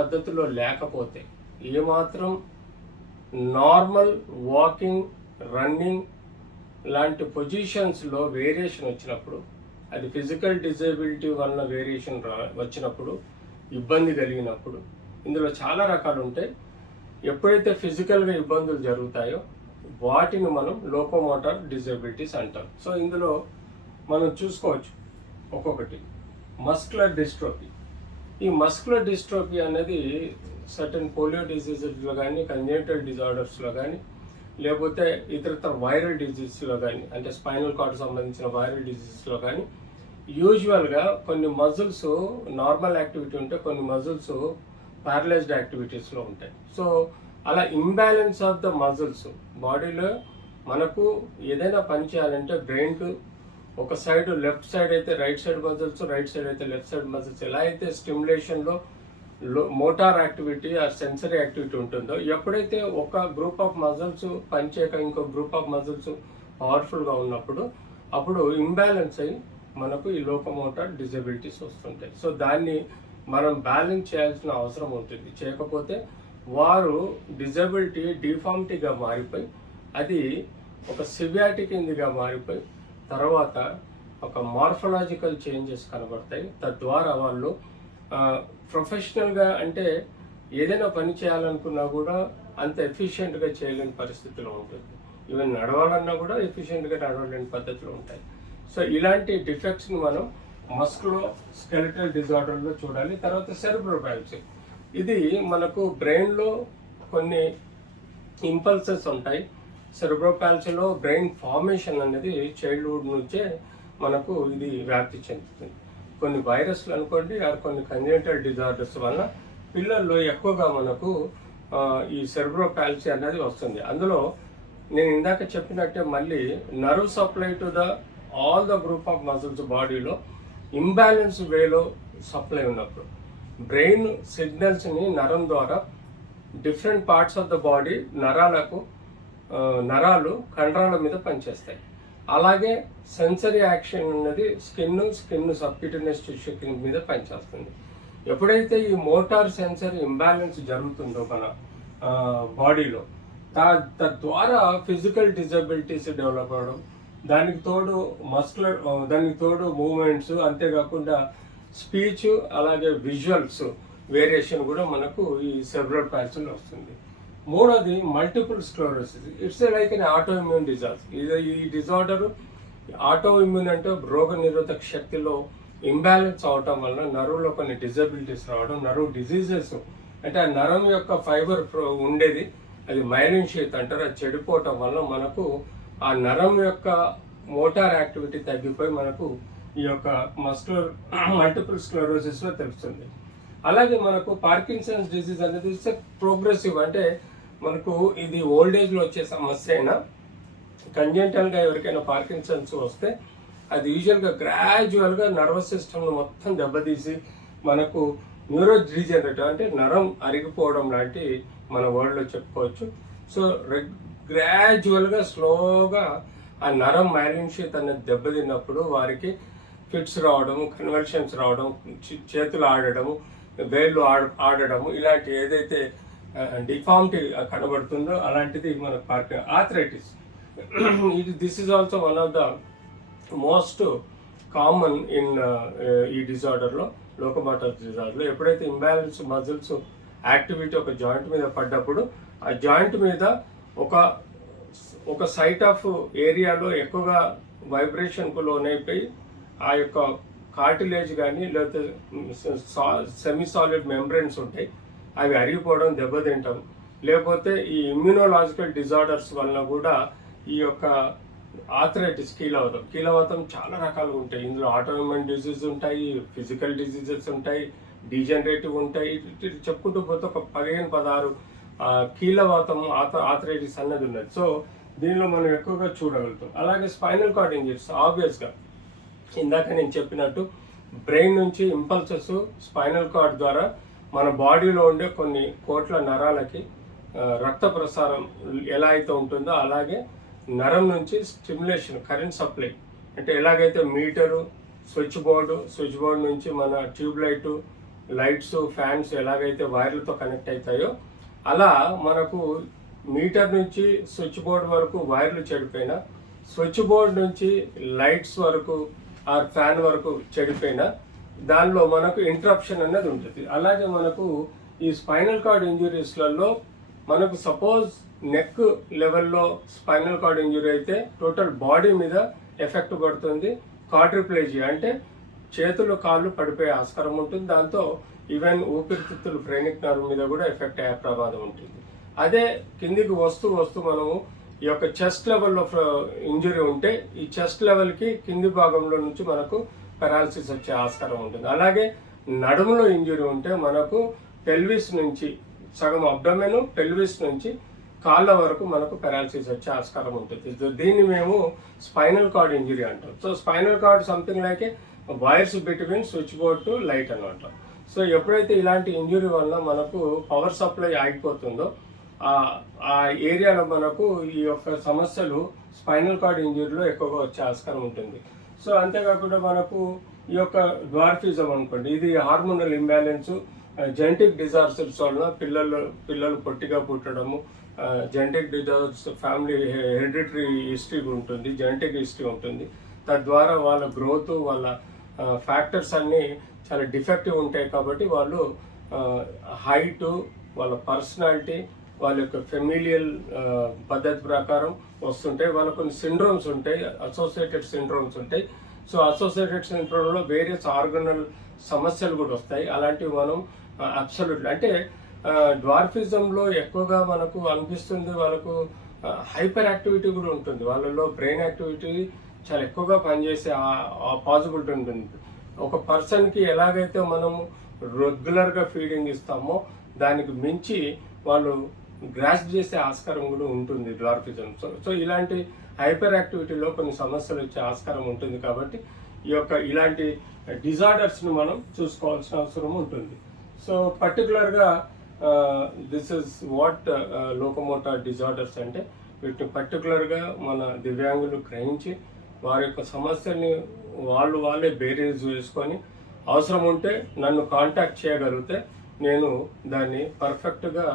పద్ధతిలో లేకపోతే ఏమాత్రం నార్మల్ వాకింగ్, రన్నింగ్ లాంటి పొజిషన్స్లో వేరియేషన్ వచ్చినప్పుడు, అది ఫిజికల్ డిజేబిలిటీ వలన వేరియేషన్ వచ్చినప్పుడు, ఇబ్బంది కలిగినప్పుడు, ఇందులో చాలా రకాలు ఉంటాయి. ఎప్పుడైతే ఫిజికల్గా ఇబ్బందులు జరుగుతాయో వాటిని మనం లోకోమోటార్ డిజేబిలిటీస్ అంటాం. సో ఇందులో మనం చూసుకోవచ్చు ఒక్కొక్కటి. Muscular dystrophy. ఈ మస్కులర్ డిస్ట్రోఫీ అనేది సర్టన్ పోలియో డిజీజెస్లో కానీ, కంజెనిటల్ డిజార్డర్స్లో కానీ, లేకపోతే ఇతరత్ర వైరల్ డిజీజ్లో కానీ, అంటే స్పైనల్ కార్డ్ సంబంధించిన వైరల్ డిజీజ్లో కానీ, యూజువల్గా కొన్ని మజిల్స్ నార్మల్ యాక్టివిటీ ఉంటే కొన్ని మజిల్స్ ప్యారలైజ్డ్ యాక్టివిటీస్లో ఉంటాయి. సో అలా ఇంబ్యాలెన్స్ ఆఫ్ ద మజిల్స్ బాడీలో మనకు ఏదైనా పని చేయాలంటే బ్రెయిన్కు ఒక సైడ్ లెఫ్ట్ సైడ్ అయితే right side muscles, right side అయితే లెఫ్ట్ సైడ్ మజిల్స్ ఎలా అయితే స్టిమ్యులేషన్లో మోటార్ యాక్టివిటీ ఆ సెన్సరీ యాక్టివిటీ ఉంటుందో, ఎప్పుడైతే ఒక గ్రూప్ ఆఫ్ మజిల్స్ పనిచేయక ఇంకో గ్రూప్ ఆఫ్ మజిల్స్ పవర్ఫుల్గా ఉన్నప్పుడు అప్పుడు ఇంబ్యాలెన్స్ అయ్యి మనకు ఈ లోకోమోటార్ డిజబిలిటీస్ వస్తుంటాయి. సో దాన్ని మనం బ్యాలెన్స్ చేయాల్సిన అవసరం ఉంటుంది. చేయకపోతే వారు డిజబిలిటీ డిఫార్మిటీగా మారిపోయి అది ఒక సివియారిటీ కిందిగా మారిపోయి తర్వాత ఒక మార్ఫలాజికల్ చేంజెస్ కనబడతాయి. తద్వారా వాళ్ళు ప్రొఫెషనల్గా అంటే ఏదైనా పని చేయాలనుకున్నా కూడా అంత ఎఫిషియెంట్గా చేయలేని పరిస్థితిలో ఉంటుంది. ఈవెన్ నడవాలన్నా కూడా ఎఫిషియెంట్గా నడవలేని పద్ధతిలో ఉంటాయి. సో ఇలాంటి డిఫెక్ట్స్ని మనం మస్కులో స్కెలిటల్ డిజార్డర్లో చూడాలి. తర్వాత సెరిబ్రల్ పాల్సీ. ఇది మనకు బ్రెయిన్లో కొన్ని ఇంపల్సెస్ ఉంటాయి. సెరిబ్రల్ పాల్సీలో బ్రెయిన్ ఫార్మేషన్ అనేది చైల్డ్హుడ్ నుంచే మనకు ఇది వ్యాప్తి చెందుతుంది. కొన్ని వైరస్లు అనుకోండి, కొన్ని కంజెనిటల్ డిజార్డర్స్ వల్ల పిల్లల్లో ఎక్కువగా మనకు ఈ సెరిబ్రల్ పాల్సీ అనేది వస్తుంది. అందులో నేను ఇందాక చెప్పినట్టే మళ్ళీ nerve supply to the all the group of muscles బాడీలో ఇంబ్యాలెన్స్ వేలో సప్లై ఉన్నప్పుడు బ్రెయిన్ సిగ్నల్స్ని నరం ద్వారా different parts of the body నరాలు కండరాల మీద పనిచేస్తాయి. అలాగే సెన్సరీ యాక్షన్ అనేది స్కిన్ సబ్క్యూటేనియస్ టిష్యూ మీద పనిచేస్తుంది. ఎప్పుడైతే ఈ మోటార్ సెన్సరీ ఇంబ్యాలెన్స్ జరుగుతుందో మన బాడీలో తద్వారా ఫిజికల్ డిజబిలిటీస్ డెవలప్ అవ్వడం, దానికి తోడు మూమెంట్స్, అంతేకాకుండా స్పీచ్ అలాగే విజువల్స్ వేరియేషన్ కూడా మనకు ఈ సెరిబ్రల్ పాల్సీలో వస్తుంది. మూడోది multiple sclerosis. It's like an auto immune disorder. ఈ డిజార్డర్ ఆటో ఇమ్యూన్ అంటే రోగ నిరోధక శక్తిలో ఇంబ్యాలెన్స్ అవటం వల్ల నరువులో కొన్ని డిజబిలిటీస్ రావడం, నర్వ్ డిజీజెస్ అంటే ఆ నరం యొక్క ఫైబర్ ఉండేది అది మైలిన్ షీత్ అంటారు, అది చెడిపోవటం వల్ల మనకు ఆ నరం యొక్క మోటార్ యాక్టివిటీ తగ్గిపోయి మనకు ఈ యొక్క మల్టిపుల్ స్క్లెరోసిస్లో తెలుస్తుంది. అలాగే మనకు పార్కిన్సన్స్ డిసీజ్ అనేది ప్రోగ్రెసివ్, అంటే మనకు ఇది ఓల్డ్ ఏజ్లో వచ్చే సమస్య అయినా కంజెంటల్గా ఎవరికైనా పార్కిన్సన్స్ వస్తే అది యూజువల్గా గ్రాడ్యువల్గా నర్వస్ సిస్టమ్ను మొత్తం దెబ్బతీసి మనకు న్యూరో డీజనరేటివ్ అంటే నరం అరిగిపోవడం లాంటి మన వరల్డ్లో చెప్పుకోవచ్చు. సో గ్రాడ్యువల్గా స్లోగా ఆ నరం మైలిన్ షీత్ అనేది దెబ్బతిన్నప్పుడు వారికి ఫిట్స్ రావడము, కన్వల్షన్స్ రావడం, చేతులు ఆడడము, వేళ్ళు ఆడడము, ఇలాంటి ఏదైతే డిఫార్మిటీ కనబడుతుందో అలాంటిది మన arthritis. This is also one of the most common in ఈ డిజార్డర్లో, లోకోమోటార్ డిజార్డర్లో. ఎప్పుడైతే ఇంబ్యాలెన్స్ మజిల్స్ యాక్టివిటీ ఒక జాయింట్ మీద పడ్డప్పుడు ఆ జాయింట్ మీద ఒక సైట్ ఆఫ్ ఏరియాలో ఎక్కువగా వైబ్రేషన్కు లోనైపోయి ఆ యొక్క కార్టిలేజ్ కానీ లేకపోతే సెమీ సాలిడ్ మెంబ్రెన్స్ ఉంటాయి, అవి అరిగిపోవడం, దెబ్బతింటాం. లేకపోతే ఈ ఇమ్యూనోలాజికల్ డిజార్డర్స్ వలన కూడా ఈ యొక్క ఆర్థరైటిస్, కీలవాతం చాలా రకాలుగా ఉంటాయి. ఇందులో ఆటోఇమ్యూన్ డిజీజ్ ఉంటాయి, ఫిజికల్ డిజీజెస్ ఉంటాయి, డీజనరేటివ్ ఉంటాయి. చెప్పుకుంటూ పోతే ఒక 15-16 కీలవాతం ఆర్థరైటిస్ అన్నది ఉన్నది. సో దీనిలో మనం ఎక్కువగా చూడగలుగుతాం. అలాగే స్పైనల్ కార్డ్ ఇంజరీస్ ఆబ్వియస్గా ఇందాక నేను చెప్పినట్టు బ్రెయిన్ నుంచి ఇంపల్సెస్ స్పైనల్ కార్డ్ ద్వారా మన బాడీలో ఉండే కొన్ని కోట్ల నరాలకి రక్త ప్రసారం ఎలా అయితే ఉంటుందో అలాగే నరం నుంచి స్టిమ్యులేషన్, కరెంట్ సప్లై అంటే ఎలాగైతే మీటరు, స్విచ్ బోర్డు నుంచి మన ట్యూబ్ లైటు, లైట్స్ ఫ్యాన్స్ ఎలాగైతే వైర్లతో కనెక్ట్ అవుతాయో అలా మనకు మీటర్ నుంచి స్విచ్ బోర్డ్ వరకు వైర్లు చెడిపోయినా, స్విచ్ బోర్డ్ నుంచి లైట్స్ వరకు ఆ ఫ్యాన్ వరకు చెడిపోయినా దానిలో మనకు ఇంటరప్షన్ అనేది ఉంటుంది. అలాగే మనకు ఈ స్పైనల్ కార్డ్ ఇంజురీస్లలో మనకు సపోజ్ నెక్ లెవెల్లో స్పైనల్ కార్డ్ ఇంజురీ అయితే టోటల్ బాడీ మీద ఎఫెక్ట్ పడుతుంది. క్వాడ్రిప్లేజియా అంటే చేతులు కాళ్ళు పడిపోయే ఆస్కారం ఉంటుంది. దాంతో ఈవెన్ ఊపిరితిత్తులు ఫ్రెనిక్ నర్వ్ మీద కూడా ఎఫెక్ట్ అయ్యే ప్రమాదం ఉంటుంది. అదే కిందికి వస్తూ మనము ఈ యొక్క చెస్ట్ లెవెల్లో ఇంజురీ ఉంటే ఈ చెస్ట్ లెవెల్కి కింది భాగంలో నుంచి మనకు పెరాలసిస్ వచ్చే ఆస్కారం ఉంటుంది. అలాగే నడుములో ఇంజురీ ఉంటే మనకు పెల్విస్ నుంచి సగం అబ్డమెన్ పెల్విస్ నుంచి కాళ్ళ వరకు మనకు పెరాలసిస్ వచ్చే ఆస్కారం ఉంటుంది. దీన్ని మేము స్పైనల్ కార్డ్ ఇంజురీ అంటాం. So spinal cord something like wires between switch board to light అనమాట. సో ఎప్పుడైతే ఇలాంటి ఇంజురీ వల్ల మనకు పవర్ సప్లై ఆగిపోతుందో ఆ ఏరియాలో మనకు ఈ యొక్క సమస్యలు స్పైనల్ కార్డ్ ఇంజురీలో ఎక్కువగా వచ్చే ఆస్కారం ఉంటుంది. సో అంతేకాకుండా మనకు ఈ యొక్క డ్వార్ఫిజం అనుకోండి, ఇది హార్మోనల్ ఇంబ్యాలెన్స్, జెనెటిక్ డిజార్డర్స్ వలన పిల్లలు పొట్టిగా పుట్టడము, genetic disorders family hereditary history ఉంటుంది, జెనెటిక్ హిస్టరీ ఉంటుంది. తద్వారా వాళ్ళ గ్రోత్ వాళ్ళ ఫ్యాక్టర్స్ అన్నీ చాలా డిఫెక్టివ్ ఉంటాయి. కాబట్టి వాళ్ళు హైటు, వాళ్ళ పర్సనాలిటీ, వాళ్ళ యొక్క ఫెమిలియల్ పద్ధతి ప్రకారం వస్తుంటాయి. వాళ్ళ కొన్ని సిండ్రోమ్స్ ఉంటాయి, అసోసియేటెడ్ సిండ్రోమ్స్ ఉంటాయి. సో అసోసియేటెడ్ సిండ్రోమ్లో వేరియస్ ఆర్గనల్ సమస్యలు కూడా వస్తాయి. అలాంటివి మనం అబ్సల్యూట్లీ అంటే డ్వార్ఫిజంలో ఎక్కువగా మనకు అనిపిస్తుంది వాళ్ళకు హైపర్ యాక్టివిటీ కూడా ఉంటుంది. వాళ్ళలో బ్రెయిన్ యాక్టివిటీ చాలా ఎక్కువగా పనిచేసే పాసిబిలిటీ ఉంటుంది. ఒక పర్సన్కి ఎలాగైతే మనము రెగ్యులర్గా ఫీడింగ్ ఇస్తామో దానికి మించి వాళ్ళు గ్రాస్ప్ చేసే ఆస్కారం కూడా ఉంటుంది డ్వార్ఫిజం. సో ఇలాంటి హైపర్ యాక్టివిటీలో కొన్ని సమస్యలు వచ్చే ఆస్కారం ఉంటుంది. కాబట్టి ఇలాంటి డిజార్డర్స్ని మనం చూసుకోవాల్సిన అవసరం ఉంటుంది. సో పర్టికులర్గా this is what locomotor disorders అంటే వీటిని పర్టికులర్గా మన దివ్యాంగులు గ్రహించి వారి యొక్క సమస్యల్ని వాళ్ళే బేరీజ్ వేసుకొని అవసరం ఉంటే నన్ను కాంటాక్ట్ చేయగలిగితే నేను దాన్ని పర్ఫెక్ట్గా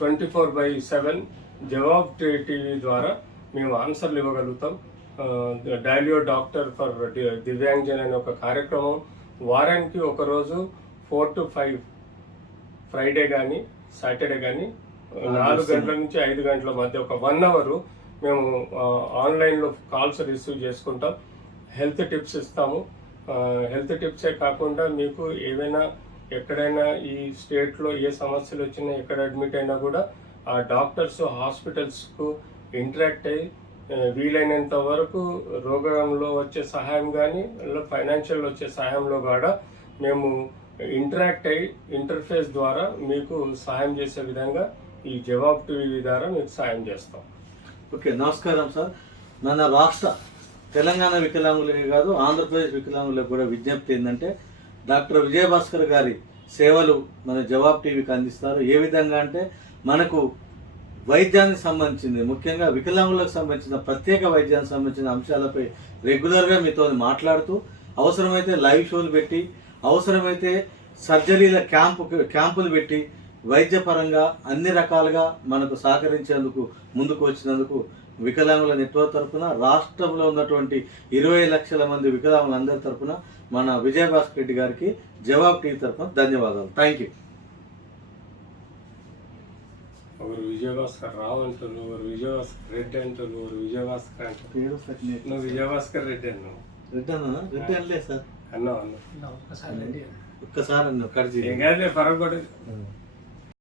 24/7 జవాబ్ టీవీ ద్వారా మేము ఆన్సర్లు ఇవ్వగలుగుతాం. డైలియో డాక్టర్ ఫర్ దివ్యాంగజన్ అనే ఒక కార్యక్రమం వారానికి ఒకరోజు 4 to 5 ఫ్రైడే కానీ సాటర్డే కానీ 4 గంటల నుంచి 5 గంటల మధ్య ఒక 1 hour మేము ఆన్లైన్లో కాల్స్ రిసీవ్ చేసుకుంటాం. హెల్త్ టిప్స్ ఇస్తాము. హెల్త్ టిప్సే కాకుండా మీకు ఏవైనా ఎక్కడైనా ఈ స్టేట్లో ఏ సమస్యలు వచ్చినా ఎక్కడ అడ్మిట్ అయినా కూడా ఆ డాక్టర్స్ హాస్పిటల్స్కు ఇంటరాక్ట్ అయ్యి వీలైనంత వరకు రోగంలో వచ్చే సహాయం కానీ ఫైనాన్షియల్ వచ్చే సహాయంలో కూడా మేము ఇంటరాక్ట్ అయ్యి ఇంటర్ఫేస్ ద్వారా మీకు సహాయం చేసే విధంగా ఈ జవాబ్ టీవీ ద్వారా మీకు సహాయం చేస్తాం. ఓకే, నమస్కారం సార్. మన రాష్ట్ర తెలంగాణ వికలాంగులకే కాదు ఆంధ్రప్రదేశ్ వికలాంగులకు కూడా విజ్ఞప్తి ఏంటంటే డాక్టర్ విజయభాస్కర్ గారి సేవలు మన జవాబ్ టీవీకి అందిస్తారు. ఏ విధంగా అంటే మనకు వైద్యానికి సంబంధించింది, ముఖ్యంగా వికలాంగులకు సంబంధించిన ప్రత్యేక వైద్యానికి సంబంధించిన అంశాలపై రెగ్యులర్గా మీతో మాట్లాడుతూ అవసరమైతే లైవ్ షోలు పెట్టి అవసరమైతే సర్జరీల క్యాంపులు పెట్టి వైద్యపరంగా అన్ని రకాలుగా మనకు సహకరించేందుకు ముందుకు వచ్చినందుకు వికలాంగుల నెట్వర్క్ తరఫున రాష్ట్రంలో ఉన్నటువంటి 20 లక్షల మంది వికలాంగులందరి తరఫున మన విజయభాస్కర్ రెడ్డి గారికి జవాబ్ టీవీ తరఫున ధన్యవాదాలు. Thank you. ఒకరు విజయభాస్కర్ రావు అంటారు, ఒకరు విజయభాస్కర్ రెడ్డి అంటారు, ఒకరు విజయభాస్కర్ అంటారు. నువ్వు విజయభాస్కర్ రెడ్డి అన్నావు. రెడ్డి అనలేదు సార్, అన్నావు ఒక్కసారి అన్నావు. ఏం కాదులే, పరగొడదు.